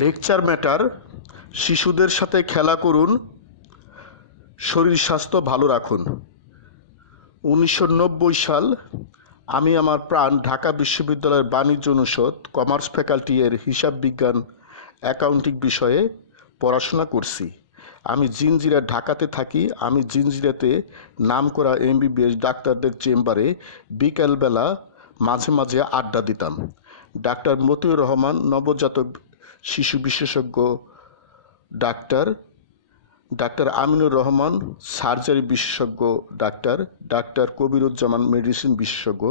Lecture matter. শিশুদের সাথে খেলা করুন, শরীর স্বাস্থ্য ভালো রাখুন। 1990 সাল আমি আমার প্রাণ ঢাকা বিশ্ববিদ্যালয়ের বাণিজ্য অনুষদ কমার্স ফ্যাকাল্টি এর হিসাব বিজ্ঞান অ্যাকাউন্টিং বিষয়ে পড়াশোনা করছি। আমি জিঞ্জিরা ঢাকাতে থাকি। আমি জিঞ্জিরাতে নামকরা এমবিবিএস ডাক্তারদের চেম্বারে বিকেলবেলা মাঝে মাঝে আড্ডা দিতাম। ডাক্তার মতিউর রহমান নবজাতক শিশু বিশেষজ্ঞ doctor, doctor Aminur Rahman surgery বিশেষজ্ঞ ডাক্তার, ডাক্তার কবিরুজ্জামান মেডিসিন বিশেষজ্ঞ,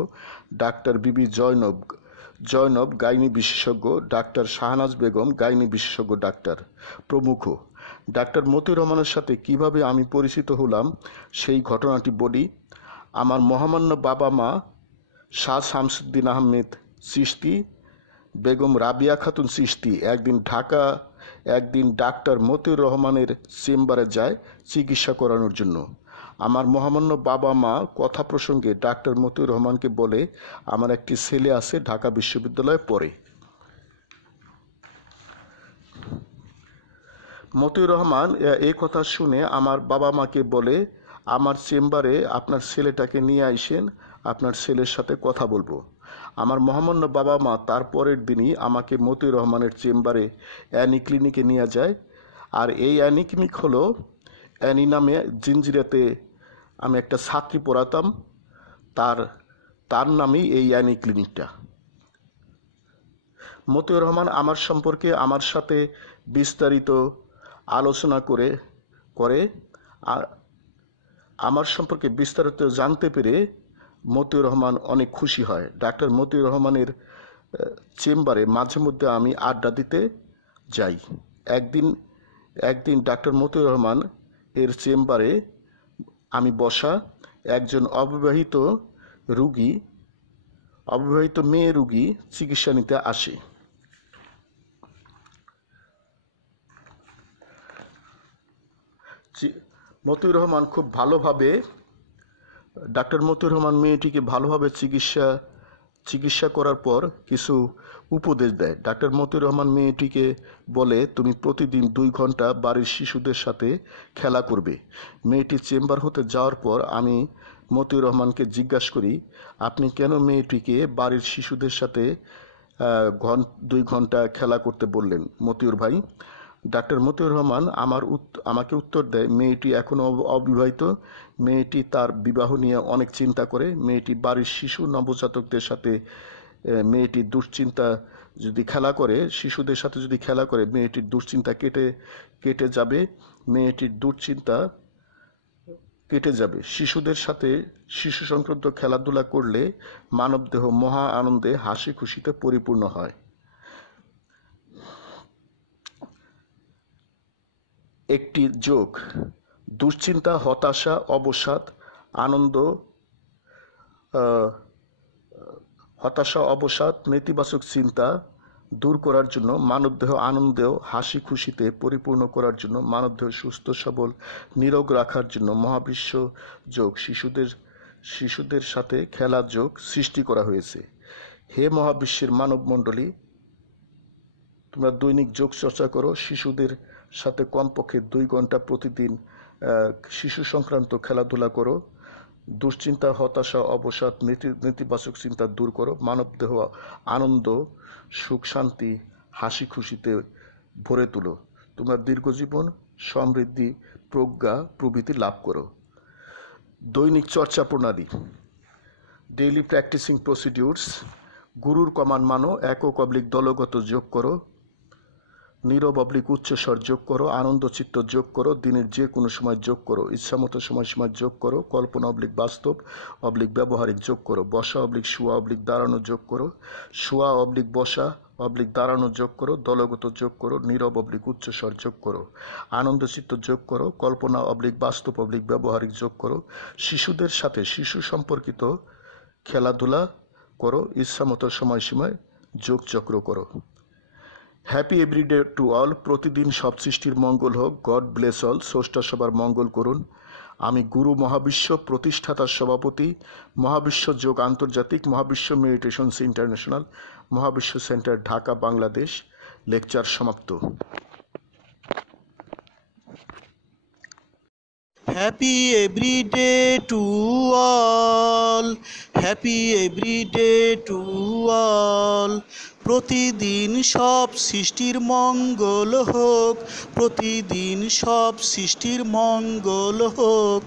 ডাক্তার বিবি জয়নব গাইনি বিশেষজ্ঞ, ডাক্তার শাহনাজ বেগম গাইনি বিশেষজ্ঞ ডাক্তার প্রমুখ। ডাক্তার মতিউর রহমানের সাথে কিভাবে আমি পরিচিত হলাম সেই ঘটনাটি বলি। আমার মহামান্য বাবা মা শাহ শামসুদ্দিন আহমেদ চিশতি, বেগম রাবিয়া খাতুন চিশতি একদিন ডাক্তার মতিউর রহমানের চেম্বারে যায় চিকিৎসা করানোর জন্য। আমার মহামান্য বাবা মা কথা প্রসঙ্গে ডাক্তার মতিউর রহমানকে বলে, আমার একটি ছেলে আছে, ঢাকা বিশ্ববিদ্যালয়ে পড়ে। মতিউর রহমান এই কথা শুনে আমার বাবা মাকে বলে, আমার চেম্বারে আপনার ছেলেটাকে নিয়ে আইসেন, আপনার ছেলের সাথে কথা বলবো। আমার মহামান্য বাবা মা তার পরের দিনই আমাকে মতিউর রহমানের চেম্বারে অ্যানি ক্লিনিকে নিয়ে যায়। আর এই অ্যানি ক্লিনিক হলো, অ্যানি নামে জিঞ্জিরাতে আমি একটা ছাত্রী পড়াতাম, তার নামেই এই অ্যানি ক্লিনিকটা। মতিউর রহমান আমার সম্পর্কে আমার সাথে বিস্তারিত আলোচনা করে আমার সম্পর্কে বিস্তারিত জানতে পেরে মতিউর রহমান অনেক খুশি হয়। ডাক্তার মতিউর রহমানের চেম্বারে মাঝে মধ্যে আমি আড্ডা দিতে যাই। একদিন ডাক্তার মতিউর রহমান এর চেম্বারে আমি বসা একজন অবিবাহিত মেয়ে রুগী চিকিৎসা নিতে আসে। মতিউর রহমান খুব ভালোভাবে, ডাক্তার মতিউর রহমান মেয়েটিকে ভালোভাবে চিকিৎসা করার পর কিছু উপদেশ দেয়। ডাক্তার মতিউর রহমান মেয়েটিকে বলে, তুমি প্রতিদিন 2 ঘন্টা বাড়ির শিশুদের সাথে খেলা করবে। মেয়েটি চেম্বার হতে যাওয়ার পর আমি মতিউর রহমানকে জিজ্ঞাসা করি, আপনি কেন মেয়েটিকে বাড়ির শিশুদের সাথে 2 ঘন্টা খেলা করতে বললেন মতিউর ভাই? ডাক্তার মতিউর রহমান আমাকে উত্তর দেয়, মেয়েটি এখনও অবিবাহিত, মেয়েটি তার বিবাহ নিয়ে অনেক চিন্তা করে। মেয়েটি বাড়ির শিশু নবজাতকদের সাথে মেয়েটির দুশ্চিন্তা যদি খেলা করে, শিশুদের সাথে যদি খেলা করে, মেয়েটির দুশ্চিন্তা কেটে যাবে, মেয়েটির দুশ্চিন্তা কেটে যাবে। শিশুদের সাথে শিশু সংক্রান্ত খেলাধুলা করলে মানবদেহ মহা আনন্দে হাসি খুশিতে পরিপূর্ণ হয়। একটি যোগ, দুশ্চিন্তা, হতাশা, অবসাদ, নেতিবাচক চিন্তা দূর করার জন্য, মানবদেহ আনন্দেও হাসি খুশিতে পরিপূর্ণ করার জন্য, মানবদেহ সুস্থ সবল নিরোগ রাখার জন্য মহাবিশ্ব যোগ, শিশুদের সাথে খেলা যোগ সৃষ্টি করা হয়েছে। হে মহাবিশ্বের মানবমণ্ডলী, তোমরা দৈনিক যোগ চর্চা করো, শিশুদের সাথে কমপক্ষে 2 ঘন্টা প্রতিদিন শিশু সংক্রান্ত খেলাধুলা করো, দুশ্চিন্তা, হতাশা, অবসাদ, নেতিবাচক চিন্তা দূর করো, মানবদেহ আনন্দ, সুখ, শান্তি, হাসি খুশিতে ভরে তুলো। তোমরা দীর্ঘজীবন, সমৃদ্ধি, প্রজ্ঞা প্রভৃতি লাভ করো। দৈনিক চর্চা প্রণালী, ডেইলি প্র্যাকটিসিং প্রসিডিউরস। গুরুর কমান্ড মানো, একক অবলিক দলগত যোগ করো, নীরব অবলিক উচ্চস্বর যোগ করো, আনন্দ চিত্ত যোগ করো, দিনের যে কোনো সময় যোগ করো, ইচ্ছামতো সময়সীমা যোগ করো, কল্পনা অবলিক বাস্তব অবলিক ব্যবহারিক যোগ করো, বসা অবলিক শোয়া অবলিক দাঁড়ানো যোগ করো, শোয়া অবলিক বসা অবলিক দাঁড়ানো যোগ করো, দলগত যোগ করো, নীরব অবলিক উচ্চস্বর যোগ করো, আনন্দ চিত্ত যোগ করো, কল্পনা অবলিক বাস্তব অবলিক ব্যবহারিক যোগ করো, শিশুদের সাথে শিশু সম্পর্কিত খেলাধুলা করো, ইচ্ছামতো সময়সীমায় যোগ চক্র করো। Happy every day to all. প্রতিদিন সব সৃষ্টির মঙ্গল হোক। God bless all. স্রষ্টা সবার মঙ্গল করুন। আমি গুরু মহাবিশ্ব প্রতিষ্ঠাতার সভাপতি, মহাবিশ্ব যোগ আন্তর্জাতিক, মহাবিশ্ব মেডিটেশনস ইন্টারন্যাশনাল, মহাবিশ্ব সেন্টার ঢাকা বাংলাদেশ, লেকচার সমাপ্ত। Happy every day to all, happy every day to all. প্রতিদিন সব সৃষ্টির মঙ্গল হোক, প্রতিদিন সব সৃষ্টির মঙ্গল হোক।